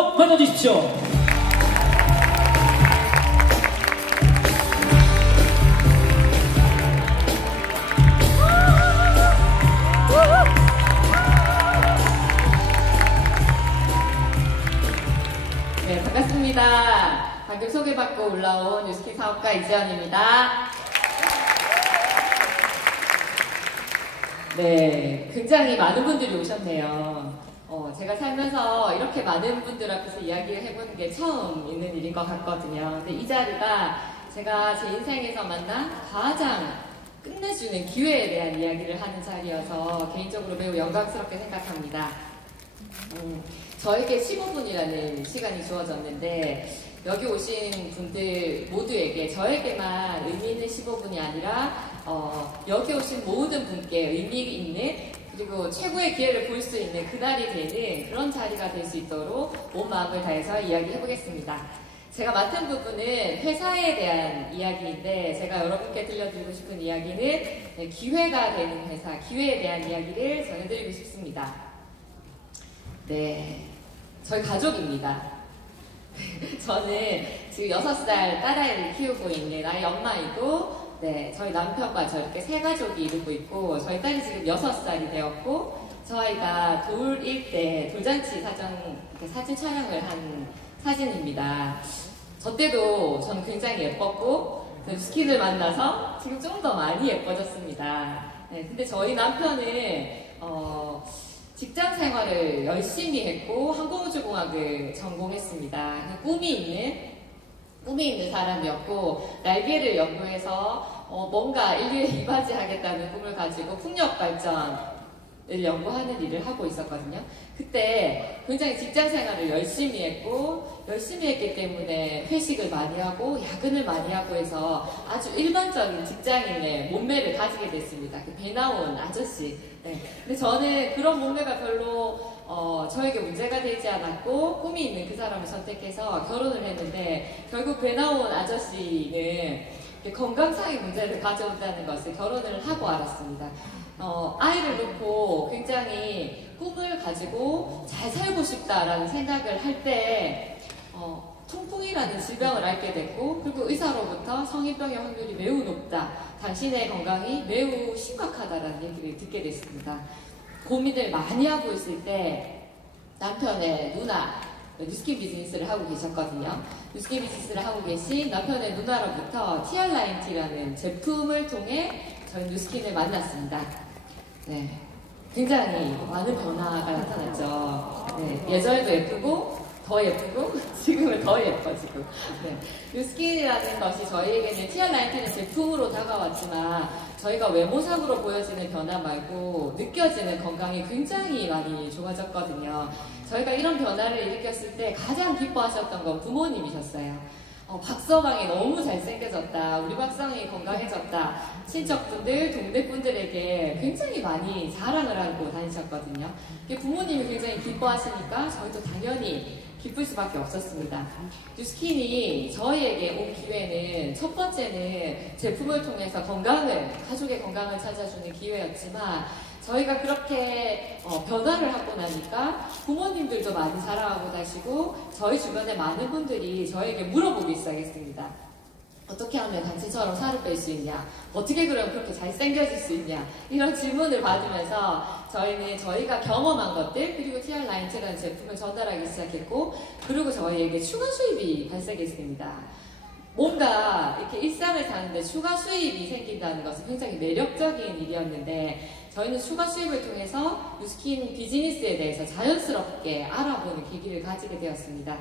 만나주십시오. 네, 반갑습니다. 방금 소개받고 올라온 뉴스킨 사업가 이지연입니다. 네, 굉장히 많은 분들이 오셨네요. 제가 살면서 이렇게 많은 분들 앞에서 이야기를 해보는 게 처음 있는 일인 것 같거든요. 근데 이 자리가 제가 제 인생에서 만난 가장 끝내주는 기회에 대한 이야기를 하는 자리여서 개인적으로 매우 영광스럽게 생각합니다. 저에게 15분이라는 시간이 주어졌는데 여기 오신 분들 모두에게 저에게만 의미 있는 15분이 아니라 여기 오신 모든 분께 의미 있는 그리고 최고의 기회를 볼 수 있는 그날이 되는 그런 자리가 될 수 있도록 온 마음을 다해서 이야기해보겠습니다. 제가 맡은 부분은 회사에 대한 이야기인데 제가 여러분께 들려드리고 싶은 이야기는 기회가 되는 회사, 기회에 대한 이야기를 전해드리고 싶습니다. 네, 저희 가족입니다. 저는 지금 6살 딸아이를 키우고 있는 아이 엄마이고 네, 저희 남편과 저 이렇게 세 가족이 이루고 있고 저희 딸이 지금 6살이 되었고 저 아이가 돌일 때 돌잔치 사진 촬영을 한 사진입니다. 저 때도 전 굉장히 예뻤고 스킨을 만나서 지금 좀 더 많이 예뻐졌습니다. 네, 근데 저희 남편은 직장 생활을 열심히 했고 항공우주공학을 전공했습니다. 꿈이 있는 사람이었고 날개를 연구해서 뭔가 인류에 이바지하겠다는 꿈을 가지고 풍력 발전을 연구하는 일을 하고 있었거든요. 그때 굉장히 직장 생활을 열심히 했기 때문에 회식을 많이 하고 야근을 많이 하고 해서 아주 일반적인 직장인의 몸매를 가지게 됐습니다. 그 배 나온 아저씨. 네. 근데 저는 그런 몸매가 별로 저에게 문제가 되지 않았고 꿈이 있는 그 사람을 선택해서 결혼을 했는데 결국 배 나온 아저씨는 건강상의 문제를 가져온다는 것을 결혼을 하고 알았습니다. 아이를 놓고 굉장히 꿈을 가지고 잘 살고 싶다라는 생각을 할 때 통풍이라는 질병을 앓게 됐고 그리고 의사로부터 성인병의 확률이 매우 높다. 당신의 건강이 매우 심각하다라는 얘기를 듣게 됐습니다. 고민을 많이 하고 있을 때 남편의 누나 뉴스킨 비즈니스를 하고 계셨거든요. 뉴스킨 비즈니스를 하고 계신 남편의 누나로부터 TR90T라는 제품을 통해 저희 뉴스킨을 만났습니다. 네, 굉장히 많은 변화가 나타났죠. 네, 예전에도 예쁘고 더 예쁘고 지금은 더 예뻐지고 네. 뉴스킨이라는 것이 저희에게는 TR90는 제품으로 다가왔지만 저희가 외모상으로 보여지는 변화 말고 느껴지는 건강이 굉장히 많이 좋아졌거든요. 저희가 이런 변화를 일으켰을 때 가장 기뻐하셨던 건 부모님이셨어요. 박서방이 너무 잘생겨졌다. 우리 박성이 건강해졌다. 친척분들, 동네분들에게 굉장히 많이 자랑을 하고 다니셨거든요. 부모님이 굉장히 기뻐하시니까 저희도 당연히 기쁠 수밖에 없었습니다. 뉴스킨이 저희에게 온 기회는 첫 번째는 제품을 통해서 가족의 건강을 찾아주는 기회였지만 저희가 그렇게 변화를 하고 나니까 부모님들도 많이 자랑하고 다시고 저희 주변에 많은 분들이 저에게 물어보기 시작했습니다. 어떻게 하면 당신처럼 살을 뺄 수 있냐? 어떻게 그러면 그렇게 잘생겨질 수 있냐? 이런 질문을 받으면서 저희는 저희가 경험한 것들 그리고 TR90T라는 제품을 전달하기 시작했고 그리고 저희에게 추가 수입이 발생했습니다. 뭔가 이렇게 일상을 사는데 추가 수입이 생긴다는 것은 굉장히 매력적인 일이었는데 저희는 추가 수입을 통해서 뉴스킨 비즈니스에 대해서 자연스럽게 알아보는 계기를 가지게 되었습니다.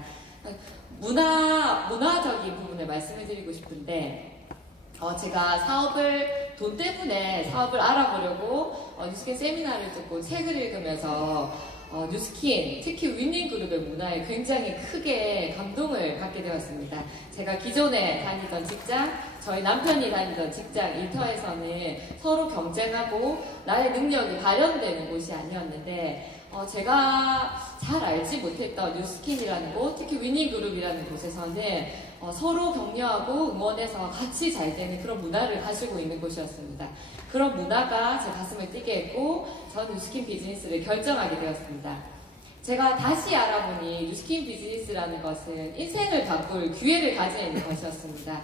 문화적인 부분을 말씀을 드리고 싶은데 제가 돈 때문에 사업을 알아보려고 뉴스킨 세미나를 듣고 책을 읽으면서 뉴스킨, 특히 위닝그룹의 문화에 굉장히 크게 감동을 갖게 되었습니다. 제가 기존에 다니던 직장, 저희 남편이 다니던 직장 일터에서는 서로 경쟁하고 나의 능력이 발현되는 곳이 아니었는데 제가 잘 알지 못했던 뉴스킨이라는 곳, 특히 위닝그룹이라는 곳에서는 서로 격려하고 응원해서 같이 잘 되는 그런 문화를 가지고 있는 곳이었습니다. 그런 문화가 제 가슴을 뛰게 했고 저는 뉴스킨 비즈니스를 결정하게 되었습니다. 제가 다시 알아보니 뉴스킨 비즈니스라는 것은 인생을 바꿀 기회를 가진 것이었습니다.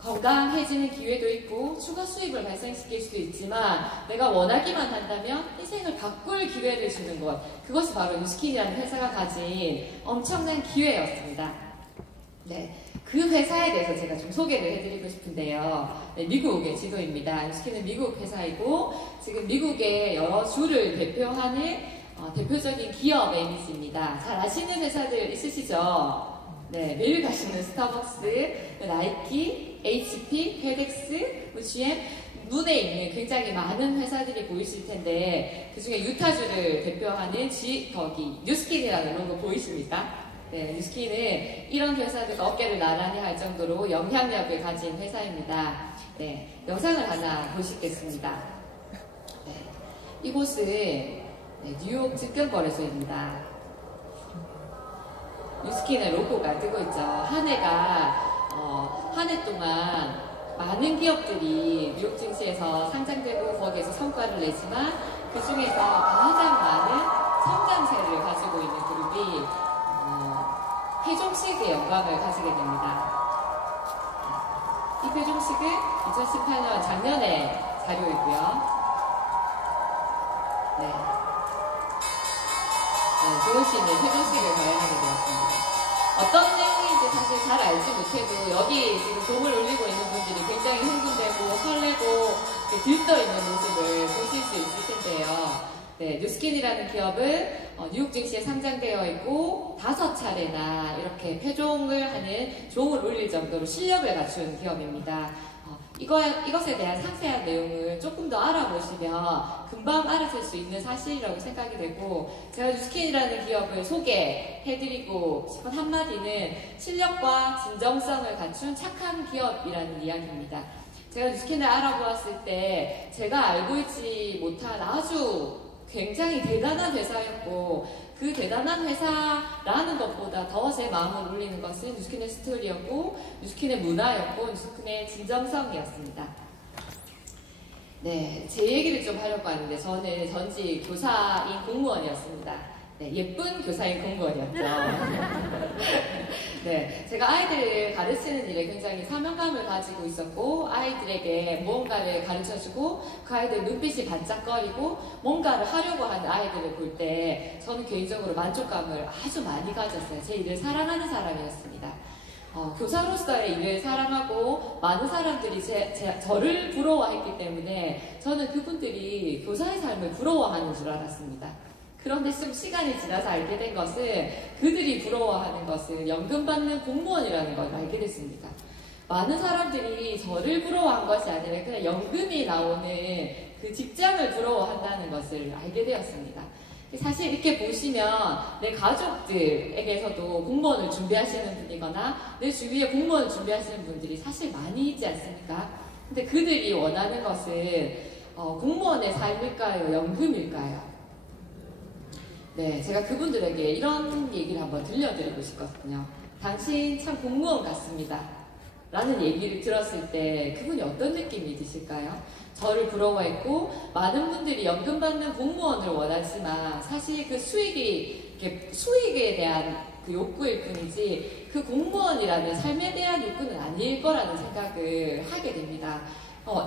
건강해지는 기회도 있고 추가 수입을 발생시킬 수도 있지만 내가 원하기만 한다면 인생을 바꿀 기회를 주는 것, 그것이 바로 뉴스킨이라는 회사가 가진 엄청난 기회였습니다. 네, 그 회사에 대해서 제가 좀 소개를 해드리고 싶은데요. 네, 미국의 지도입니다. 뉴스킨은 미국 회사이고 지금 미국의 여러 주를 대표하는 대표적인 기업 이미지입니다. 잘 아시는 회사들 있으시죠? 네, 매일 가시는 스타벅스, 나이키, HP, 페덱스, GM, 눈에 있는 굉장히 많은 회사들이 보이실 텐데 그 중에 유타주를 대표하는 거기 뉴스킨이라는 로고 보이십니까? 네, 뉴스킨은 이런 회사들과 어깨를 나란히 할 정도로 영향력을 가진 회사입니다. 네, 영상을 하나 보시겠습니다. 네, 이곳은 뉴욕 증권거래소입니다. 뉴스킨의 로고가 뜨고 있죠. 한 해 동안 많은 기업들이 뉴욕 증시에서 상장되고 거기에서 성과를 내지만 그 중에서 가장 많은 성장세를 가지고 있는 그룹이 회종식의 영광을 가지게 됩니다. 이 회종식은 2018년 작년의 자료이고요. 네, 좋은 수 있는 회종식을 관련하게 되었습니다. 어떤 내용인지 사실 잘 알지 못해도 여기 지금 돈을 올리고 있는 분들이 굉장히 흥분되고 설레고 들떠있는 모습을 보실 수 있을 텐데요. 네, 뉴스킨이라는 기업은 뉴욕 증시에 상장되어 있고 5차례나 이렇게 회종을 하는 종을 울릴 정도로 실력을 갖춘 기업입니다. 이것에 대한 상세한 내용을 조금 더 알아보시면 금방 알아챌 수 있는 사실이라고 생각이 되고, 제가 뉴스킨이라는 기업을 소개해드리고 싶은 한마디는 실력과 진정성을 갖춘 착한 기업이라는 이야기입니다. 제가 뉴스킨을 알아보았을 때 제가 알고 있지 못한 아주 굉장히 대단한 회사였고, 그 대단한 회사라는 것보다 더 제 마음을 울리는 것은 뉴스킨의 스토리였고, 뉴스킨의 문화였고, 뉴스킨의 진정성이었습니다. 네, 제 얘기를 좀 하려고 하는데 저는 전직 교사인 공무원이었습니다. 네, 예쁜 교사인 공무원이었죠. 네, 제가 아이들을 가르치는 일에 굉장히 사명감을 가지고 있었고, 아이들에게 무언가를 가르쳐주고 그 아이들 눈빛이 반짝거리고 뭔가를 하려고 하는 아이들을 볼 때 저는 개인적으로 만족감을 아주 많이 가졌어요. 제 일을 사랑하는 사람이었습니다. 교사로서의 일을 사랑하고 많은 사람들이 저를 부러워했기 때문에 저는 그분들이 교사의 삶을 부러워하는 줄 알았습니다. 그런데 좀 시간이 지나서 알게 된 것은 그들이 부러워하는 것은 연금 받는 공무원이라는 걸 알게 됐습니다. 많은 사람들이 저를 부러워한 것이 아니라 그냥 연금이 나오는 그 직장을 부러워한다는 것을 알게 되었습니다. 사실 이렇게 보시면 내 가족들에게서도 공무원을 준비하시는 분이거나 내 주위에 공무원을 준비하시는 분들이 사실 많이 있지 않습니까? 근데 그들이 원하는 것은 공무원의 삶일까요? 연금일까요? 네, 제가 그분들에게 이런 얘기를 한번 들려드리고 싶거든요. 당신 참 공무원 같습니다. 라는 얘기를 들었을 때 그분이 어떤 느낌이 드실까요? 저를 부러워했고 많은 분들이 연금 받는 공무원을 원하지만 사실 그 수익에 대한 그 욕구일 뿐이지 그 공무원이라는 삶에 대한 욕구는 아닐 거라는 생각을 하게 됩니다.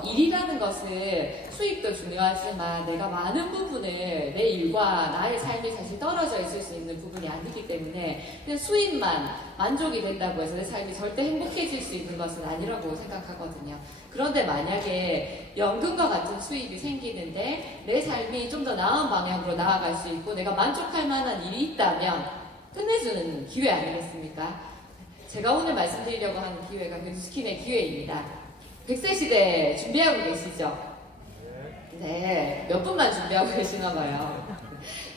일이라는 것은 수입도 중요하지만 내가 많은 부분을 내 일과 나의 삶이 사실 떨어져 있을 수 있는 부분이 아니기 때문에 그냥 수입만 만족이 된다고 해서 내 삶이 절대 행복해질 수 있는 것은 아니라고 생각하거든요. 그런데 만약에 연금과 같은 수입이 생기는데 내 삶이 좀 더 나은 방향으로 나아갈 수 있고 내가 만족할 만한 일이 있다면 끝내주는 기회 아니겠습니까? 제가 오늘 말씀드리려고 하는 기회가 뉴스킨의 기회입니다. 100세 시대 준비하고 계시죠? 네, 몇 분만 준비하고 계시나 봐요.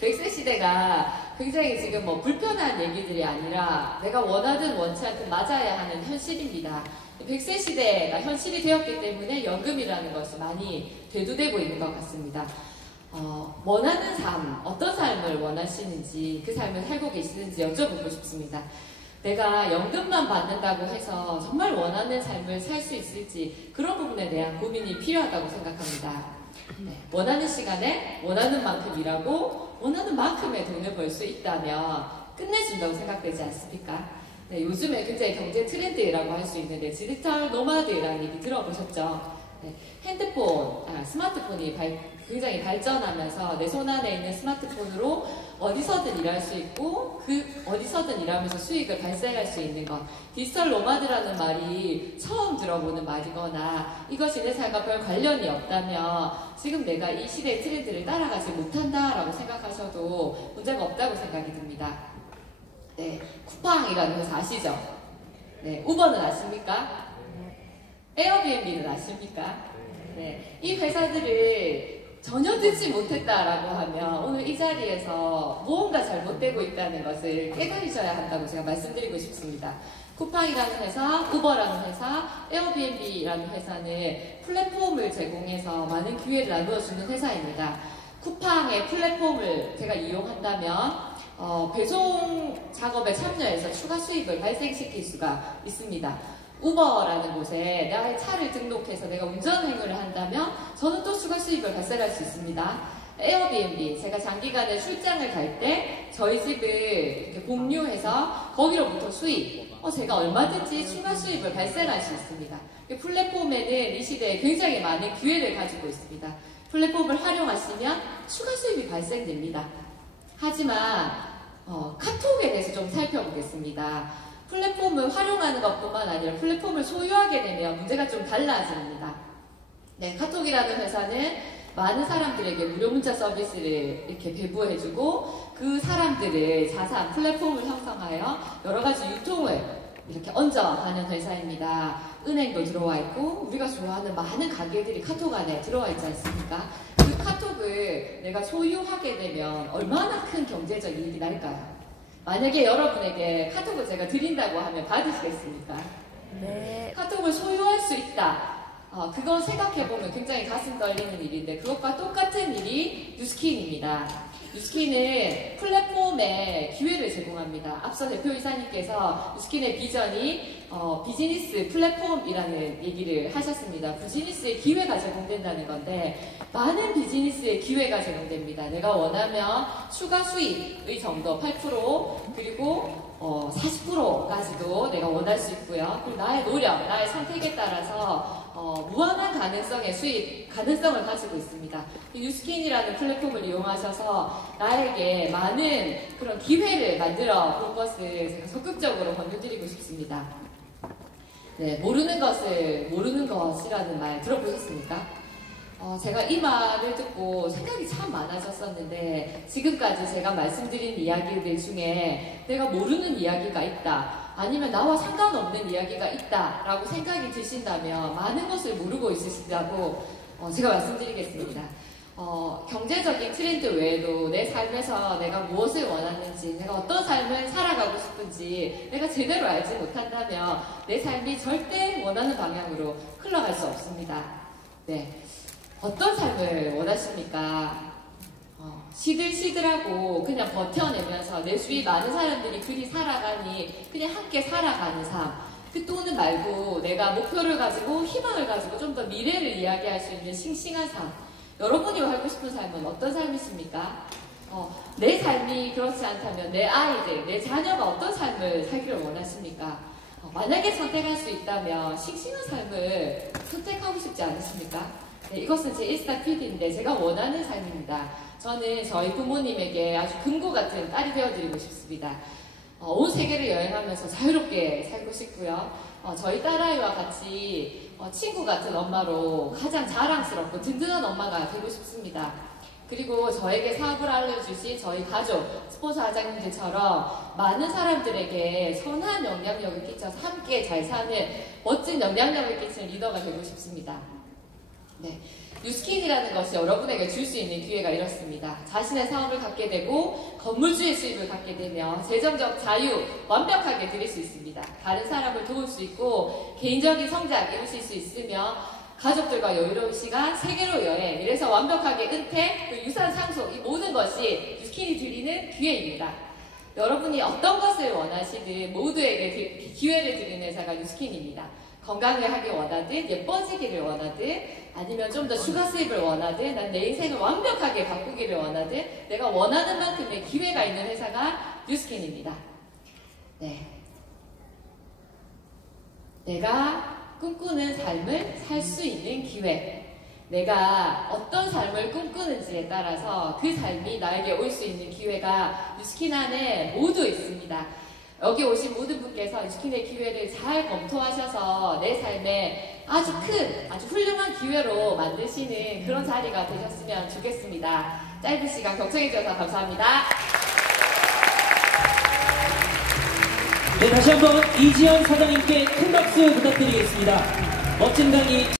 100세 시대가 굉장히 지금 불편한 얘기들이 아니라 내가 원하든 원치 않든 맞아야 하는 현실입니다. 100세 시대가 현실이 되었기 때문에 연금이라는 것이 많이 대두되고 있는 것 같습니다. 원하는 삶, 어떤 삶을 원하시는지, 그 삶을 살고 계시는지 여쭤보고 싶습니다. 내가 연금만 받는다고 해서 정말 원하는 삶을 살 수 있을지 그런 부분에 대한 고민이 필요하다고 생각합니다. 네, 원하는 시간에 원하는 만큼 일하고 원하는 만큼의 돈을 벌 수 있다면 끝내준다고 생각되지 않습니까? 네, 요즘에 굉장히 경제 트렌드라고 할 수 있는데 디지털 노마드라는 얘기 들어보셨죠? 네, 스마트폰이 굉장히 발전하면서 내 손 안에 있는 스마트폰으로 어디서든 일할 수 있고 어디서든 일하면서 수익을 발생할 수 있는 것. 디지털 노마드라는 말이 처음 들어보는 말이거나 이것이 내 삶과 별 관련이 없다면 지금 내가 이 시대의 트렌드를 따라가지 못한다라고 생각하셔도 문제가 없다고 생각이 듭니다. 네, 쿠팡이라는 회사 아시죠? 네, 우버는 아십니까? 에어비앤비는 아십니까? 네, 이 회사들을 전혀 듣지 못했다라고 하면 오늘 이 자리에서 무언가 잘못되고 있다는 것을 깨달으셔야 한다고 제가 말씀드리고 싶습니다. 쿠팡이라는 회사, 우버라는 회사, 에어비앤비라는 회사는 플랫폼을 제공해서 많은 기회를 나누어주는 회사입니다. 쿠팡의 플랫폼을 제가 이용한다면 배송 작업에 참여해서 추가 수익을 발생시킬 수가 있습니다. 우버라는 곳에 나의 차를 등록해서 내가 운전 행위를 한다면 저는 또 추가 수익을 발생할 수 있습니다. 에어비앤비, 제가 장기간에 출장을 갈 때 저희 집을 이렇게 공유해서 거기로부터 수익, 제가 얼마든지 추가 수익을 발생할 수 있습니다. 플랫폼에는 이 시대에 굉장히 많은 기회를 가지고 있습니다. 플랫폼을 활용하시면 추가 수익이 발생됩니다. 하지만 카톡에 대해서 좀 살펴보겠습니다. 플랫폼을 활용하는 것뿐만 아니라 플랫폼을 소유하게 되면 문제가 좀 달라집니다. 네, 카톡이라는 회사는 많은 사람들에게 무료 문자 서비스를 이렇게 배부해주고 그 사람들의 자산, 플랫폼을 형성하여 여러 가지 유통을 이렇게 얹어가는 회사입니다. 은행도 들어와 있고 우리가 좋아하는 많은 가게들이 카톡 안에 들어와 있지 않습니까? 그 카톡을 내가 소유하게 되면 얼마나 큰 경제적 이익이 날까요? 만약에 여러분에게 카톡을 제가 드린다고 하면 받으시겠습니까? 네. 카톡을 소유할 수 있다. 그건 생각해보면 굉장히 가슴 떨리는 일인데 그것과 똑같은 일이 뉴스킨입니다. 뉴스킨은 플랫폼에 기회를 제공합니다. 앞서 대표이사님께서 뉴스킨의 비전이 비즈니스 플랫폼이라는 얘기를 하셨습니다. 비즈니스의 기회가 제공된다는 건데 많은 비즈니스의 기회가 제공됩니다. 내가 원하면 추가 수익의 정도 8% 그리고 40%까지도 내가 원할 수 있고요. 그리고 나의 노력, 나의 선택에 따라서 무한한 가능성의 수익 가능성을 가지고 있습니다. 이 뉴스킨이라는 플랫폼을 이용하셔서 나에게 많은 그런 기회를 만들어 볼 것을 제가 적극적으로 권유드리고 싶습니다. 네, 모르는 것이라는 말 들어보셨습니까? 제가 이 말을 듣고 생각이 참 많아졌었는데 지금까지 제가 말씀드린 이야기들 중에 내가 모르는 이야기가 있다 아니면 나와 상관없는 이야기가 있다라고 생각이 드신다면 많은 것을 모르고 있으시다고 제가 말씀드리겠습니다. 경제적인 트렌드 외에도 내 삶에서 내가 무엇을 원하는지, 내가 어떤 삶을 살아가고 싶은지 내가 제대로 알지 못한다면 내 삶이 절대 원하는 방향으로 흘러갈 수 없습니다. 네, 어떤 삶을 원하십니까? 시들시들하고 그냥 버텨내면서 내 주위 많은 사람들이 그리 살아가니 그냥 함께 살아가는 삶, 또는 말고 내가 목표를 가지고 희망을 가지고 좀 더 미래를 이야기할 수 있는 싱싱한 삶, 여러분이 살고 싶은 삶은 어떤 삶이십니까? 내 삶이 그렇지 않다면 내 아이들, 내 자녀가 어떤 삶을 살기를 원하십니까? 만약에 선택할 수 있다면 싱싱한 삶을 선택하고 싶지 않으십니까? 네, 이것은 제 일상 PD인데 제가 원하는 삶입니다. 저는 저희 부모님에게 아주 금고 같은 딸이 되어드리고 싶습니다. 온 세계를 여행하면서 자유롭게 살고 싶고요. 저희 딸아이와 같이 친구 같은 엄마로 가장 자랑스럽고 든든한 엄마가 되고 싶습니다. 그리고 저에게 사업을 알려주신 저희 가족, 스포츠 사장님들처럼 많은 사람들에게 선한 영향력을 끼쳐서 함께 잘 사는 멋진 영향력을 끼치는 리더가 되고 싶습니다. 네, 뉴스킨이라는 것이 여러분에게 줄 수 있는 기회가 이렇습니다. 자신의 사업을 갖게 되고 건물주의 수입을 갖게 되면 재정적 자유 완벽하게 드릴 수 있습니다. 다른 사람을 도울 수 있고 개인적인 성장 이루실 수 있으며 가족들과 여유로운 시간, 세계로 여행, 이래서 완벽하게 은퇴, 그 유산 상속, 이 모든 것이 뉴스킨이 드리는 기회입니다. 여러분이 어떤 것을 원하시든 모두에게 기회를 드리는 회사가 뉴스킨입니다. 건강을 하길 원하든 예뻐지기를 원하든 아니면 좀 더 추가 수입을 원하든 난 내 인생을 완벽하게 바꾸기를 원하든 내가 원하는 만큼의 기회가 있는 회사가 뉴스킨입니다. 네. 내가 꿈꾸는 삶을 살 수 있는 기회. 내가 어떤 삶을 꿈꾸는지에 따라서 그 삶이 나에게 올 수 있는 기회가 뉴스킨 안에 모두 있습니다. 여기 오신 모든 분께서 뉴스킨의 기회를 잘 검토하셔서 내 삶에 아주 큰, 아주 훌륭한 기회로 만드시는 그런 자리가 되셨으면 좋겠습니다. 짧은 시간 경청해 주셔서 감사합니다. 네, 다시 한번 이지연 사장님께 큰 박수 부탁드리겠습니다. 멋진 강의